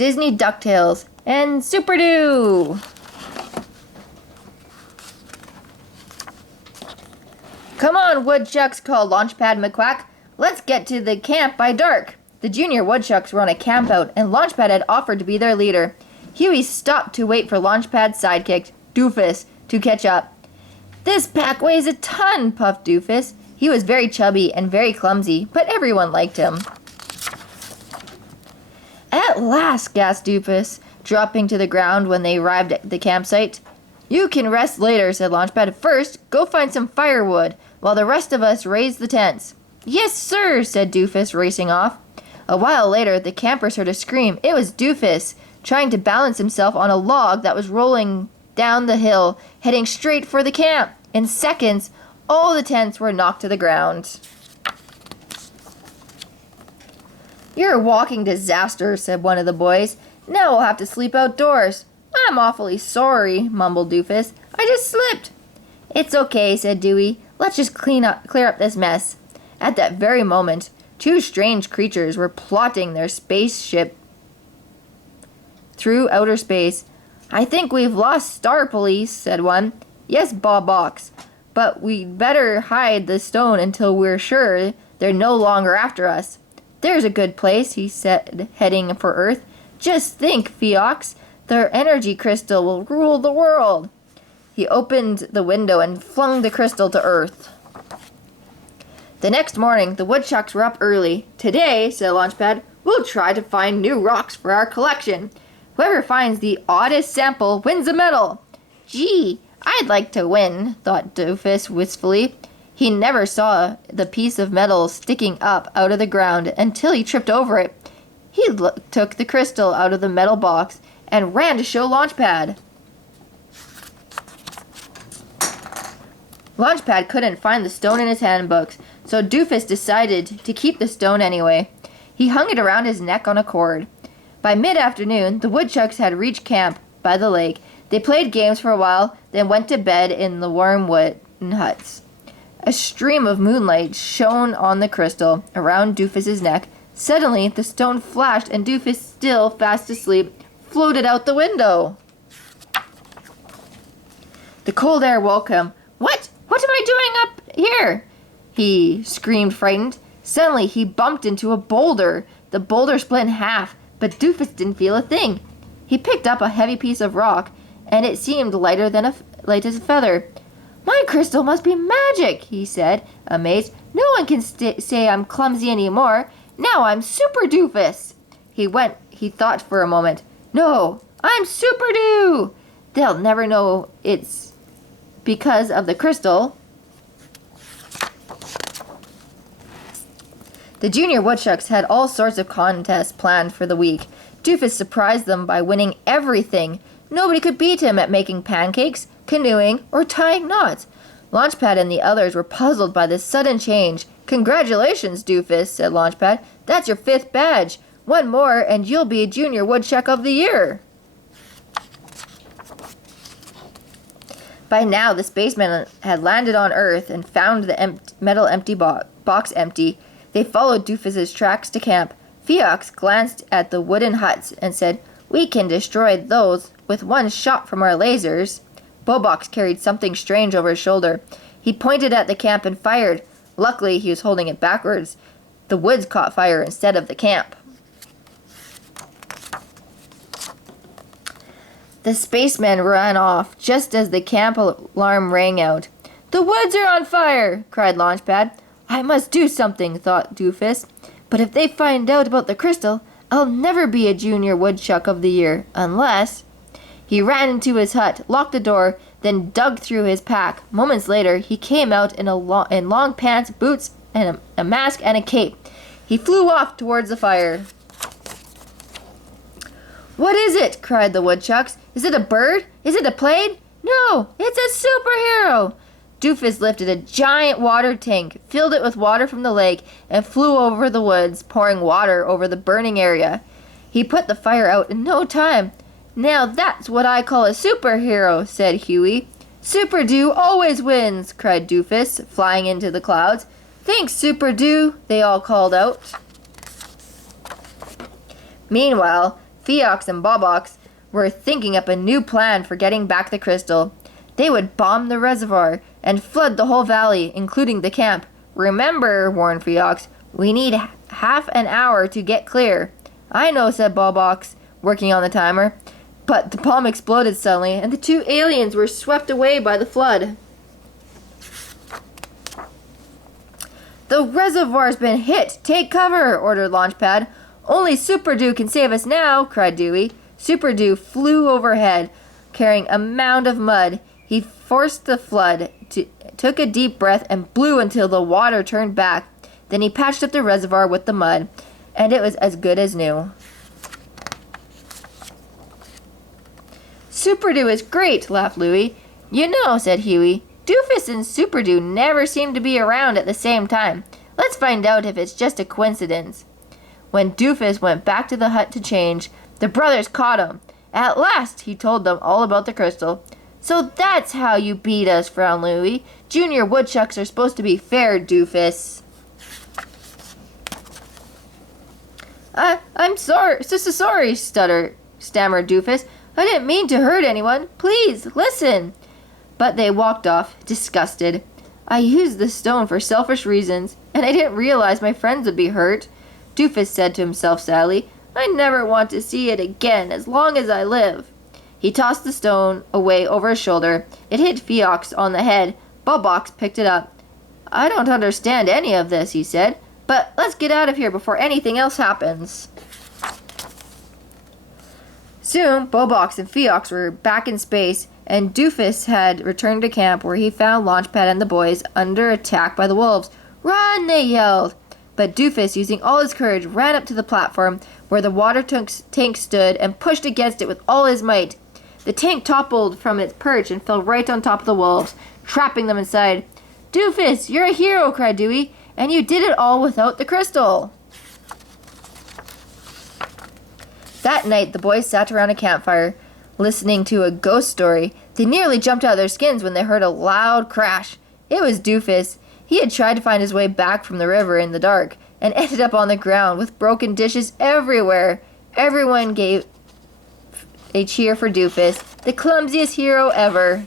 Disney DuckTales, and Superdoo! Come on, Woodchucks, called Launchpad McQuack. Let's get to the camp by dark. The Junior Woodchucks were on a campout, and Launchpad had offered to be their leader. Huey stopped to wait for Launchpad's sidekick, Doofus, to catch up. This pack weighs a ton, puffed Doofus. He was very chubby and very clumsy, but everyone liked him. At last, gasped Doofus, dropping to the ground when they arrived at the campsite. You can rest later, said Launchpad. First, go find some firewood, while the rest of us raise the tents. Yes, sir, said Doofus, racing off. A while later, the campers heard a scream. It was Doofus, trying to balance himself on a log that was rolling down the hill, heading straight for the camp. In seconds, all the tents were knocked to the ground. You're a walking disaster, said one of the boys. Now we'll have to sleep outdoors. I'm awfully sorry, mumbled Doofus. I just slipped. It's okay, said Dewey. Let's just clear up this mess. At that very moment, two strange creatures were plotting their spaceship through outer space. I think we've lost Star Police, said one. Yes, Bob Box, but we'd better hide the stone until we're sure they're no longer after us. There's a good place, he said, heading for Earth. Just think, Feox, their energy crystal will rule the world. He opened the window and flung the crystal to Earth. The next morning, the Woodchucks were up early. Today, said Launchpad, we'll try to find new rocks for our collection. Whoever finds the oddest sample wins a medal. Gee, I'd like to win, thought Doofus wistfully. He never saw the piece of metal sticking up out of the ground until he tripped over it. He took the crystal out of the metal box and ran to show Launchpad. Launchpad couldn't find the stone in his handbooks, so Doofus decided to keep the stone anyway. He hung it around his neck on a cord. By mid-afternoon, the Woodchucks had reached camp by the lake. They played games for a while, then went to bed in the warm wooden huts. A stream of moonlight shone on the crystal around Doofus's neck. Suddenly, the stone flashed, and Doofus, still fast asleep, floated out the window. The cold air woke him. What am I doing up here? He screamed, frightened. Suddenly, he bumped into a boulder. The boulder split in half, but Doofus didn't feel a thing. He picked up a heavy piece of rock, and it seemed light as a feather. My crystal must be magic, he said, amazed. No one can say I'm clumsy anymore. Now I'm Super Doofus. He thought for a moment. No, I'm Superdoo. They'll never know it's because of the crystal. The Junior Woodchucks had all sorts of contests planned for the week. Doofus surprised them by winning everything. Nobody could beat him at making pancakes, canoeing, or tying knots. Launchpad and the others were puzzled by this sudden change. Congratulations, Doofus, said Launchpad. That's your 5th badge. One more, and you'll be Junior Woodchuck of the Year. By now, the spacemen had landed on Earth and found the metal empty box empty. They followed Doofus's tracks to camp. Feox glanced at the wooden huts and said, We can destroy those with one shot from our lasers. Bobox carried something strange over his shoulder. He pointed at the camp and fired. Luckily, he was holding it backwards. The woods caught fire instead of the camp. The spacemen ran off just as the camp alarm rang out. The woods are on fire, cried Launchpad. I must do something, thought Doofus. But if they find out about the crystal, I'll never be a Junior Woodchuck of the Year, unless... He ran into his hut, locked the door, then dug through his pack. Moments later, he came out in long pants, boots, and a mask and a cape. He flew off towards the fire. What is it? Cried the Woodchucks. Is it a bird? Is it a plane? No, it's a superhero. Doofus lifted a giant water tank, filled it with water from the lake, and flew over the woods, pouring water over the burning area. He put the fire out in no time. Now that's what I call a superhero, said Huey. Superdoo always wins, cried Doofus, flying into the clouds. Thanks, Superdoo, they all called out. Meanwhile, Feox and Bobox were thinking up a new plan for getting back the crystal. They would bomb the reservoir and flood the whole valley, including the camp. Remember, warned Feox, we need half an hour to get clear. I know, said Bobox, working on the timer. But the bomb exploded suddenly, and the two aliens were swept away by the flood. The reservoir's been hit! Take cover! Ordered Launchpad. Only Superdoo can save us now! Cried Dewey. Superdoo flew overhead, carrying a mound of mud. He forced the flood, took a deep breath, and blew until the water turned back. Then he patched up the reservoir with the mud, and it was as good as new. Superdoo is great, laughed Louie. You know, said Huey, Doofus and Superdoo never seem to be around at the same time. Let's find out if it's just a coincidence. When Doofus went back to the hut to change, the brothers caught him. At last, he told them all about the crystal. So that's how you beat us, frowned Louie. Junior Woodchucks are supposed to be fair, Doofus. I'm sorry, sorry, stammered Doofus. I didn't mean to hurt anyone. Please, listen. But they walked off, disgusted. I used the stone for selfish reasons, and I didn't realize my friends would be hurt. Doofus said to himself sadly, I never want to see it again as long as I live. He tossed the stone away over his shoulder. It hit Feox on the head. Bobox picked it up. I don't understand any of this, he said, but let's get out of here before anything else happens. Soon, Bobox and Feox were back in space, and Doofus had returned to camp where he found Launchpad and the boys under attack by the wolves. Run, they yelled. But Doofus, using all his courage, ran up to the platform where the water tank stood and pushed against it with all his might. The tank toppled from its perch and fell right on top of the wolves, trapping them inside. Doofus, you're a hero, cried Dewey, and you did it all without the crystal. That night, the boys sat around a campfire, listening to a ghost story. They nearly jumped out of their skins when they heard a loud crash. It was Doofus. He had tried to find his way back from the river in the dark, and ended up on the ground with broken dishes everywhere. Everyone gave a cheer for Doofus, the clumsiest hero ever.